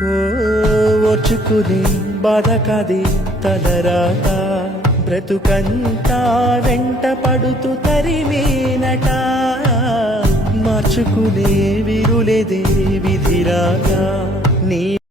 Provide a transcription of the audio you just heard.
ఓ ఓర్చుకునే బాధ కాదే తలరాత, బ్రతుకంతా వెంట పడుతూ తరిమేనట. మార్చుకునే విరులేదే విధిరాగా నీ